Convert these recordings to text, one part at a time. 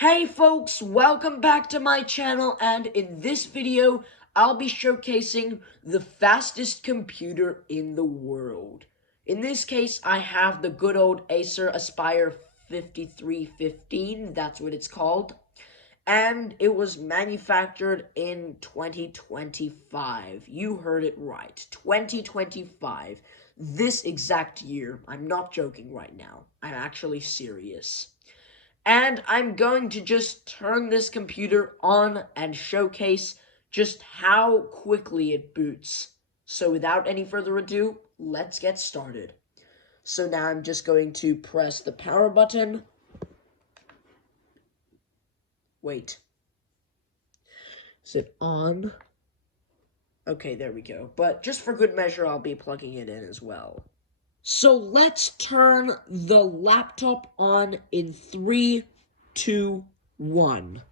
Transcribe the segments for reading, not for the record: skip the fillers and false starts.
Hey folks, welcome back to my channel, and in this video, I'll be showcasing the fastest computer in the world. In this case, I have the good old Acer Aspire 5315, that's what it's called, and it was manufactured in 2025. You heard it right, 2025. This exact year. I'm not joking right now. I'm actually serious. And I'm going to just turn this computer on and showcase just how quickly it boots. So without any further ado, let's get started. So now I'm just going to press the power button. Wait. Is it on? Okay, there we go. But just for good measure, I'll be plugging it in as well. So let's turn the laptop on in 3, 2, 1.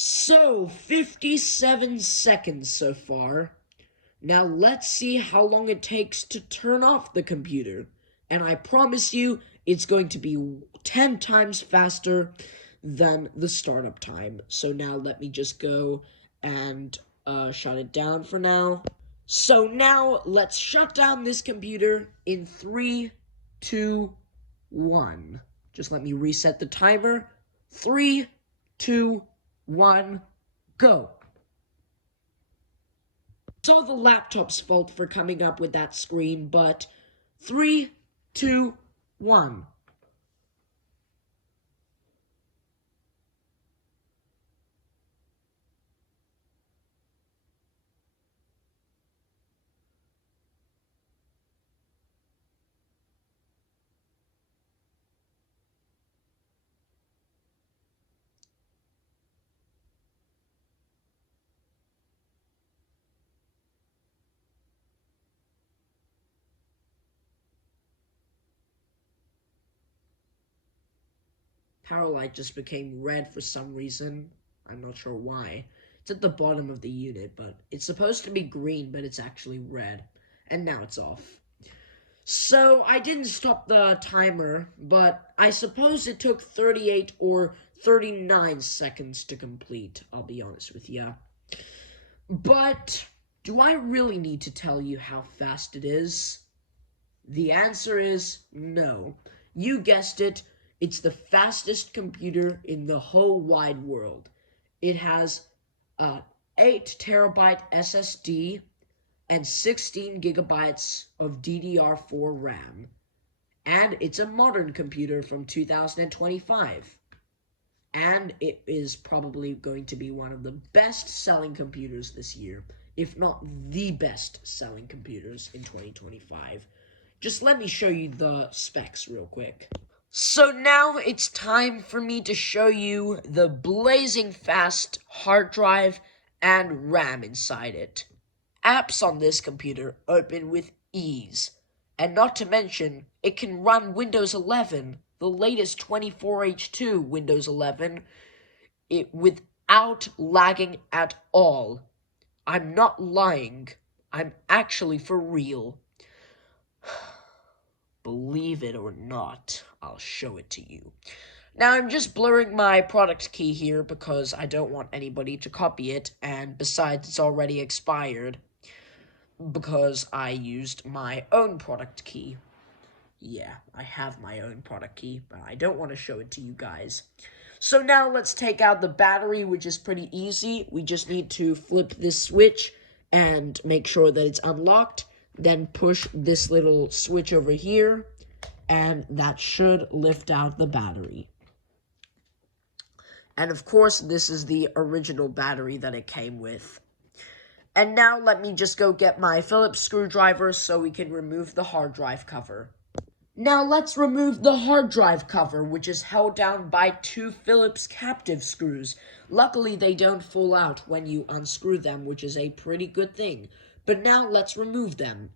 So, 57 seconds so far. Now let's see how long it takes to turn off the computer. And I promise you, it's going to be 10 times faster than the startup time. So now let me just go and shut it down for now. So now let's shut down this computer in 3, 2, 1. Just let me reset the timer. 3, 2, 1, go. So the laptop's fault for coming up with that screen, but 3, 2, 1. Power light just became red for some reason. I'm not sure why. It's at the bottom of the unit, but it's supposed to be green, but it's actually red. And now it's off. So I didn't stop the timer, but I suppose it took 38 or 39 seconds to complete, I'll be honest with you. But do I really need to tell you how fast it is? The answer is no. You guessed it. It's the fastest computer in the whole wide world. It has a 8 terabyte SSD and 16 gigabytes of DDR4 RAM. And it's a modern computer from 2025. And it is probably going to be one of the best-selling computers this year, if not the best-selling computers in 2025. Just let me show you the specs real quick. So now it's time for me to show you the blazing fast hard drive and RAM inside it. Apps on this computer open with ease, and not to mention, it can run Windows 11, the latest 24H2 Windows 11, without lagging at all. I'm not lying, I'm actually for real. Believe it or not, I'll show it to you. Now, I'm just blurring my product key here because I don't want anybody to copy it, and besides, it's already expired because I used my own product key. Yeah, I have my own product key, but I don't want to show it to you guys. So now let's take out the battery, which is pretty easy. We just need to flip this switch and make sure that it's unlocked. Then push this little switch over here, and that should lift out the battery. And of course, this is the original battery that it came with. And now let me just go get my Phillips screwdriver so we can remove the hard drive cover. Now let's remove the hard drive cover, which is held down by 2 Phillips captive screws. Luckily, they don't fall out when you unscrew them, which is a pretty good thing. But now let's remove them.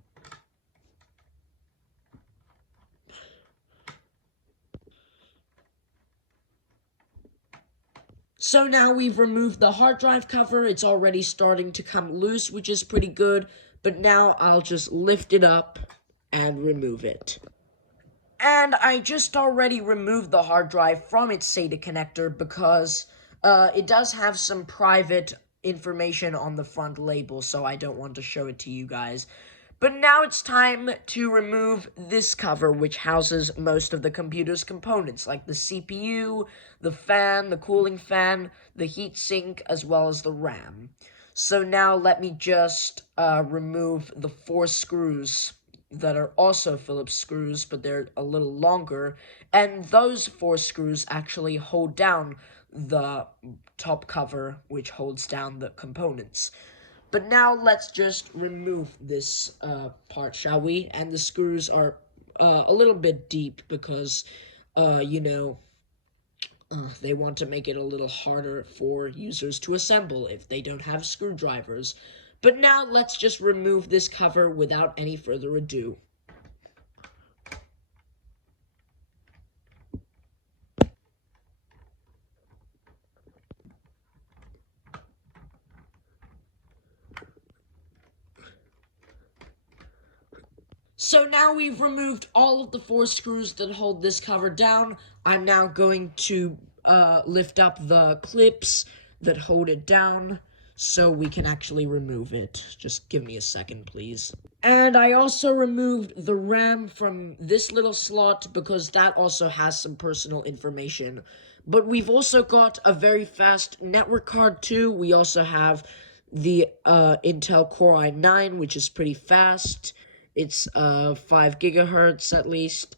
So now we've removed the hard drive cover. It's already starting to come loose, which is pretty good. But now I'll just lift it up and remove it. And I just already removed the hard drive from its SATA connector because it does have some private information on the front label, so I don't want to show it to you guys. But now it's time to remove this cover, which houses most of the computer's components, like the CPU, the fan, the cooling fan, the heatsink, as well as the RAM. So now let me just remove the 4 screws that are also Phillips screws, but they're a little longer, and those 4 screws actually hold down the top cover, which holds down the components. But now let's just remove this part, shall we? And the screws are a little bit deep because, they want to make it a little harder for users to assemble if they don't have screwdrivers. But now let's just remove this cover without any further ado. So now we've removed all of the 4 screws that hold this cover down. I'm now going to lift up the clips that hold it down so we can actually remove it. Just give me a second, please. And I also removed the RAM from this little slot because that also has some personal information. But we've also got a very fast network card too. We also have the Intel Core i9, which is pretty fast. It's 5 gigahertz at least.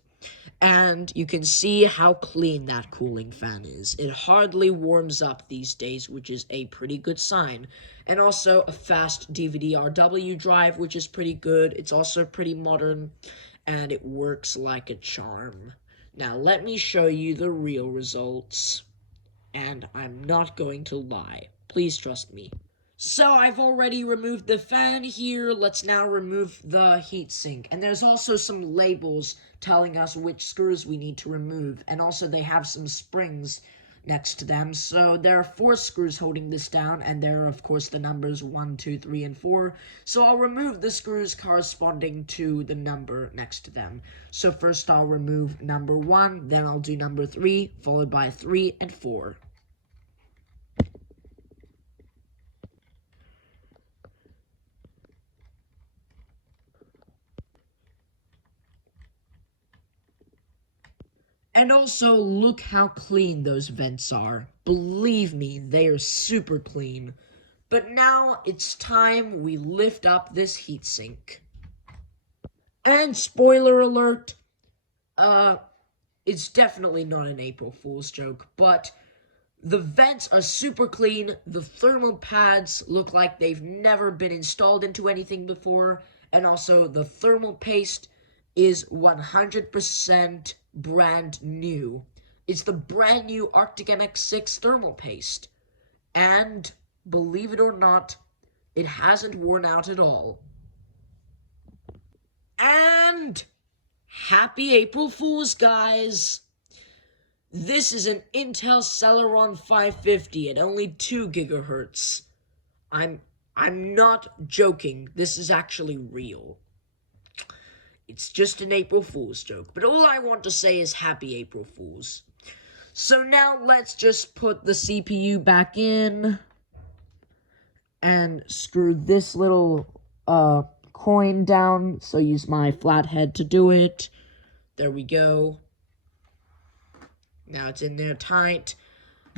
And you can see how clean that cooling fan is. It hardly warms up these days, which is a pretty good sign. And also a fast DVD-RW drive, which is pretty good. It's also pretty modern, and it works like a charm. Now let me show you the real results. And I'm not going to lie. Please trust me. So I've already removed the fan here. Let's now remove the heatsink. And there's also some labels telling us which screws we need to remove. And also they have some springs next to them. So there are 4 screws holding this down. And there are, of course, the numbers 1, 2, 3, and 4. So I'll remove the screws corresponding to the number next to them. So first I'll remove number 1. Then I'll do number 3, followed by 3 and 4. And also, look how clean those vents are. Believe me, they are super clean. But now, it's time we lift up this heatsink. And spoiler alert, it's definitely not an April Fool's joke, but the vents are super clean, the thermal pads look like they've never been installed into anything before, and also the thermal paste is 100% brand new. It's the brand new Arctic MX6 thermal paste. And, believe it or not, it hasn't worn out at all. And, happy April Fools, guys! This is an Intel Celeron 550 at only 2 gigahertz. I'm not joking. This is actually real. It's just an April Fool's joke, but all I want to say is happy April Fools. So now let's just put the CPU back in and screw this little coin down. So use my flathead to do it. There we go. Now it's in there tight.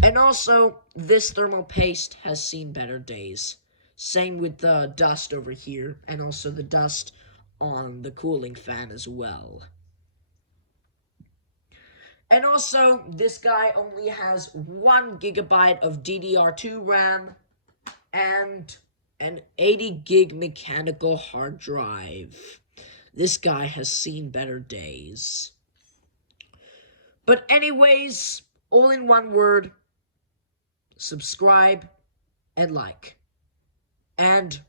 And also, this thermal paste has seen better days. Same with the dust over here, and also the dust on the cooling fan as well. And also, this guy only has 1 gigabyte of DDR2 RAM and an 80 gig mechanical hard drive. This guy has seen better days. But anyways, all in one word, subscribe and like. And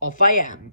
off I am.